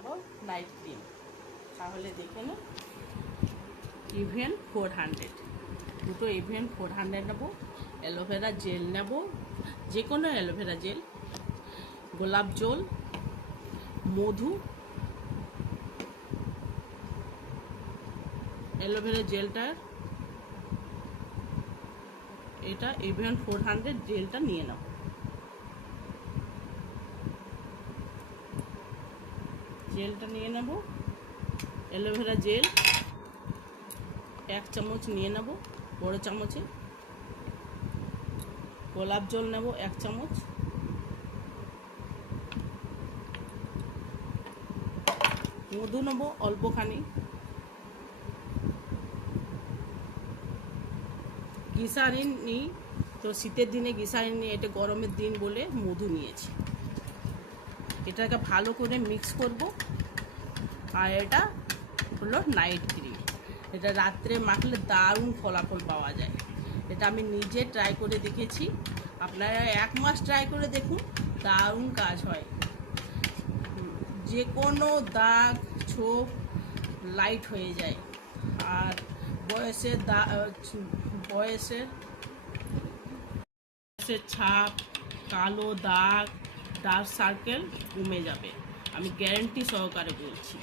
বানাবো night cream. তাহলে দেখে না, ইভেন 400, দুটো ইভেন 400 নেবো, অ্যালোভেরা জেল নেব, যে কোনো অ্যালোভেরা জেল, গোলাপ জল, মধু, অ্যালোভেরা জেলটা, এটা ইভেন 400 জেলটা নিয়ে নাও। জেলটা নিয়ে নেব, অ্যালোভেরা জেল 1 চামচ নিয়ে নেব বড় চামচে, গোলাপ জল নেব 1 চামচ, মধু নেব অল্পখানি, গ্লিসারিন নিই, তো শীতের দিনে গ্লিসারিন নিই, এটা গরমের দিন বলে মধু নিয়েছি। এটাকে ভালো করে মিক্স করব। আর এটা হলো নাইট ক্রিম, এটা রাত্রে মাখলে দারুণ ফলাফল পাওয়া যায়। এটা আমি নিজে ট্রাই করে দেখেছি, আপনারা 1 মাস ট্রাই করে দেখুন, দারুণ কাজ হয়। যে কোনো দাগ ছোপ লাইট হয়ে যায়, আর বয়সের ছাপ, কালো দাগ, ডার্ক সার্কেল কমে যাবে, আমি গ্যারেন্টি সহকারে বলছি।